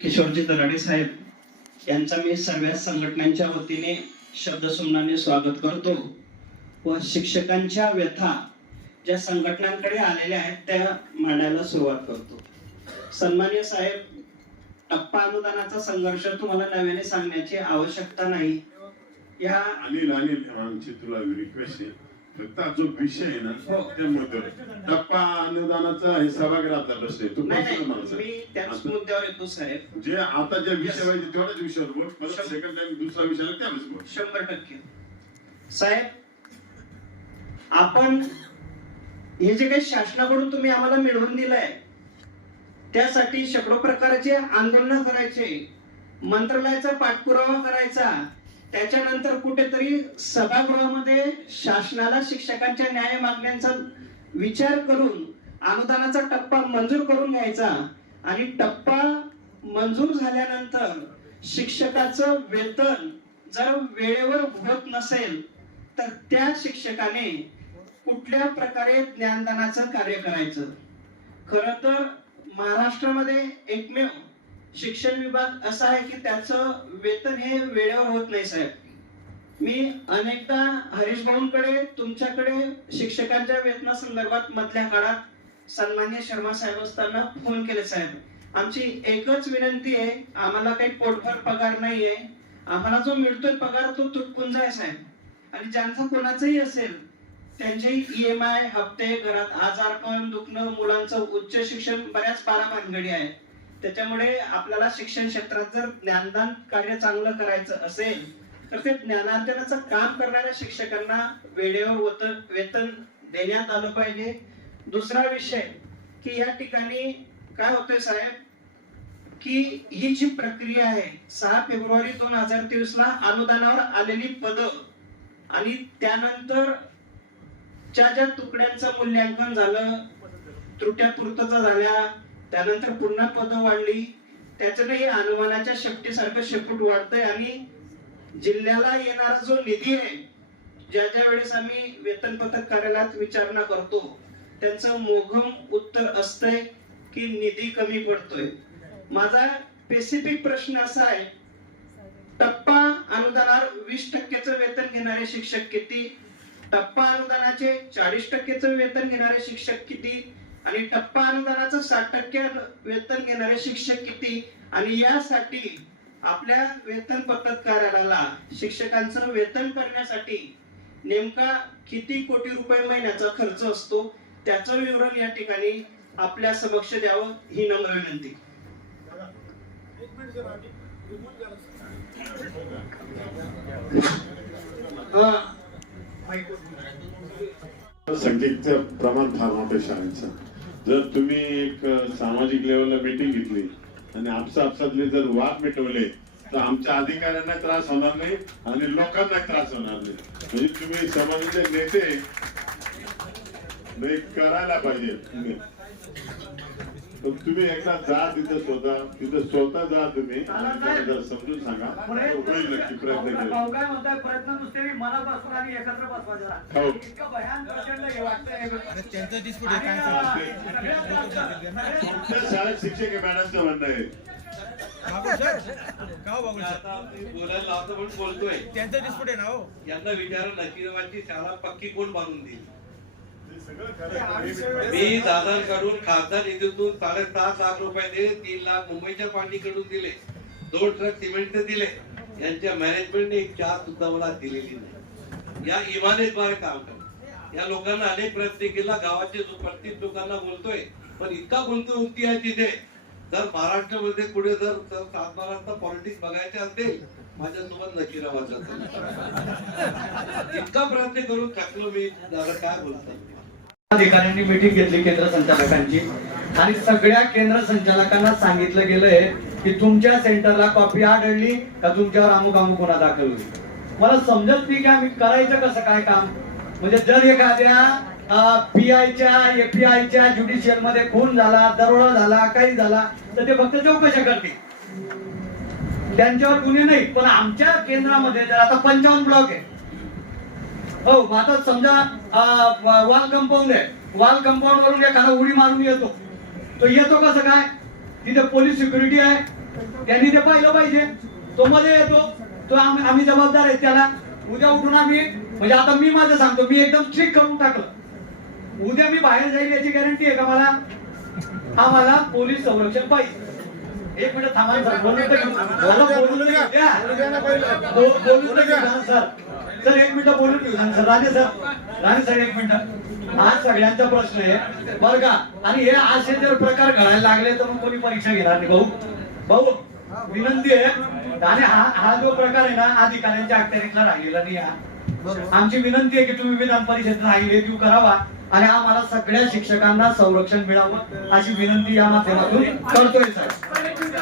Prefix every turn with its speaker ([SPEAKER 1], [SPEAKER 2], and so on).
[SPEAKER 1] किशोरजी दराडे साहेब यांचा मी सर्व संघटनांच्या वतीने शब्दसुमनाने स्वागत करतो. व शिक्षकांच्या व्यथा ज्या संघटनांकडे आलेल्या आहेत त्या मांडायला सुरुवात करतो. सन्मान्य साहेब टप्पा अनुदानाचा संघर्ष तुम्हाला नव्याने सांगण्याची आवश्यकता नाही. या
[SPEAKER 2] अनिल अनिल आमची तुला रिक्वेस्ट आहे. फक्त हा जो विषय आहे ना. त्या मुद्द्यावर टप्पा अनुदानाचा हे सभागृहातला प्रश्न आहे. तू
[SPEAKER 1] नाही
[SPEAKER 2] प्रश्न
[SPEAKER 1] नाही.
[SPEAKER 2] मला
[SPEAKER 1] मी त्याच
[SPEAKER 2] आता-
[SPEAKER 1] मुद्द्यावर येतो साहेब.
[SPEAKER 2] जे आता ज्या विषय. पाहिजे तेवढ्याच विषयावर बोल
[SPEAKER 1] शंभर-
[SPEAKER 2] सेकंड टाइम दुसरा विषय आला त्यावेळेस बोल
[SPEAKER 1] शंभर टक्के. साहेब आपण हे जे काही शासनाकडून तुम्ही आम्हाला मिळवून दिलंय त्यासाठी शेकडो प्रकारचे आंदोलन करायचे मंत्रालयाचा पाठपुरावा करायचा त्याच्यानंतर कुठेतरी सभागृहामध्ये शासनाला शिक्षकांच्या न्याय मागण्यांचा विचार करून अनुदानाचा टप्पा मंजूर करून घ्यायचा आणि टप्पा मंजूर झाल्यानंतर शिक्षकाचं वेतन जर वेळेवर होत नसेल तर त्या शिक्षकाने कुठल्या प्रकारे ज्ञानदानाचं कार्य करायचं? खर तर महाराष्ट्रामध्ये एकमेव शिक्षण विभाग असा आहे की त्याचं वेतन हे वेळेवर होत नाही साहेब. मी अनेकदा हरीश भाऊंकडे तुमच्याकडे शिक्षकांच्या वेतनासंदर्भात मधल्या काळात सन्मान्य शर्मा साहेब असताना फोन केले साहेब. आमची एकच विनंती आहे आम्हाला काही पोटभर पगार नाहीये. आम्हाला जो मिळतोय पगार तो तुटपुंजा आहे साहेब. आणि ज्यांचं कोणाचंही असेल त्यांचे ई एम आय हप्ते घरात आजारपण दुखणं मुलांचं उच्च शिक्षण बऱ्याच बारा भानगडी आहेत. त्याच्यामुळे आपल्याला शिक्षण क्षेत्रात जर ज्ञानदान कार्य चांगलं करायचं असेल तर ते ज्ञानार्जनाचं काम करणाऱ्या शिक्षकांना वेळेवर वेतन देण्यात आलं पाहिजे. दुसरा विषय की या ठिकाणी काय होतंय साहेब की ही जी प्रक्रिया आहे सहा फेब्रुवारी दोन हजार तेवीस ला अनुदानावर आलेली पद आणि त्यानंतर ज्या ज्या तुकड्यांचं मूल्यांकन झालं त्रुट्या पूर्तता झाल्या त्यानंतर पुन्हा पद वाढली. त्याच्याने अनुमानाच्या शेपटीसारखं शेपूट वाढतंय आणि जिल्ह्याला येणारा जो निधी आहे ज्या ज्या वेळेस आम्ही वेतन पथक कार्यालयात विचारणा करतो त्यांचं मोघम उत्तर असतंय की निधी कमी पडतोय. माझा स्पेसिफिक प्रश्न असा आहे टप्पा अनुदानावर वीस टक्केचं वेतन घेणारे शिक्षक किती? टप्पा अनुदानाचे चाळीस टक्केचं वेतन घेणारे शिक्षक किती? आणि टप्पा अनुदानाचं साठ टक्के वेतन घेणारे शिक्षक किती? आणि यासाठी आपल्या वेतन पत्रक कार्यालयाला शिक्षकांचं वेतन करण्यासाठी नेमका किती कोटी रुपये महिन्याचा खर्च असतो? त्याचं विवरण या ठिकाणी आपल्या समक्ष द्यावं ही नम्र विनंती. हा.
[SPEAKER 2] प्रमाण फार मोठं शाळेचं. जर तुम्ही एक सामाजिक लेवलला मीटिंग घेतली आणि आपसा आपसातले जर वाद मिटवले तर आमच्या अधिकाऱ्यांना त्रास होणार नाही आणि लोकांना त्रास होणार नाही. म्हणजे तुम्ही समाजाचे नेते करायला पाहिजे. तुम्ही एकदा जा तिथं स्वतः तिथं स्वतः जा तुम्ही. समजून सांगा. होईल नक्की प्रयत्न केला
[SPEAKER 3] प्रयत्न नुसते मी मनापासून आणि एकत्र बसवा जरा
[SPEAKER 2] हो.
[SPEAKER 3] इतकं भयान प्रचंड हे वाटतंय.
[SPEAKER 4] त्यांचं dispute आहे, काय
[SPEAKER 2] शाळेत शिक्षक आहे मॅडमचं म्हणणं आहे.
[SPEAKER 4] बाबू सर का हो बाबू सर?
[SPEAKER 5] आता मी बोलायला लावतो म्हणून बोलतोय.
[SPEAKER 4] त्यांचं डिस्प्यूट आहे ना हो.
[SPEAKER 5] यांना विचारा नशिबाची शाळा पक्की कोण बांधून देईल? मी दादांकडून खासदार निधीतून साडेसात लाख रुपये दिले तीन लाख मुंबईच्या पार्टीकडून दिले. दोन ट्रक सिमेंटचे दिले. यांच्या मॅनेजमेंटने एक चहा सुद्धा मला दिलेली नाही. या इमानेद्वारे काम कर. या लोकांना अनेक प्रयत्न केला. गावाचे जो प्रत्येक लोकांना बोलतोय पण इतका गुंतवणुकी आहे तिथे. जर महाराष्ट्रामध्ये पुढे जर जर सात महाराष्ट्र पॉलिटिक्स बघायचे असेल माझ्यासोबत नक्की राहायचं इतका प्रयत्न करून थकलो मी. दादा काय बोलतात?
[SPEAKER 3] अधिकाऱ्यांनी मिटिंग घेतली केंद्र संचालकांची. आणि सगळ्या केंद्र संचालकांना सांगितलं गेलंय की तुमच्या सेंटरला कॉपी आढळली का तुमच्यावर अमुक अमुक गुन्हा दाखल होईल? मला समजत नाही की आम्ही करायचं कसं काय काम? म्हणजे जर एखाद्या पी आयच्या एपीआयच्या ज्युडिशियलमध्ये खून झाला दरोडा झाला काही झाला तर ते फक्त चौकशा करतील. त्यांच्यावर गुन्हे नाही पण आमच्या केंद्रामध्ये जर आता पंचावन्न ब्लॉक आहे हो मग आता समजा वॉल कंपाऊंड आहे. वॉल कंपाऊंड वरून एखादा उडी मारून येतो. तो येतो कसं काय? तिथे पोलीस सिक्युरिटी आहे. त्यांनी ते पाहिलं पाहिजे. तो मध्ये येतो. तो आम्ही जबाबदार आहे त्याला. उद्या उठून आम्ही म्हणजे आता मी माझं सांगतो मी एकदम स्ट्रिक करून टाकलं. उद्या मी बाहेर जाईल याची गॅरंटी आहे का मला? आम्हाला पोलीस संरक्षण पाहिजे. एक मिनिट थांबा सर बोलू तर घेऊ. मला बोलू तर बोलू तर घेऊ ना, सर. सर एक मिनिट बोलून घेऊ ना, sir. Rane sir. Rane sir एक मिनिट. आज सगळ्यांचा प्रश्न आहे. बरं का? आणि हे असे जर प्रकार घडायला लागले तर मग कोणी परीक्षा घेणार नाही भाऊ. भाऊ विनंती आहे. आणि हा हा जो प्रकार आहे ना अधिकाऱ्यांच्या अखत्यारीतला राहिलेला नाही हा. आमची विनंती आहे की तुम्ही विधान परिषद राहील रिव्ह्यू करावा. आणि आम्हाला सगळ्या शिक्षकांना संरक्षण मिळावं अशी विनंती या माध्यमातून करतोय साहेब.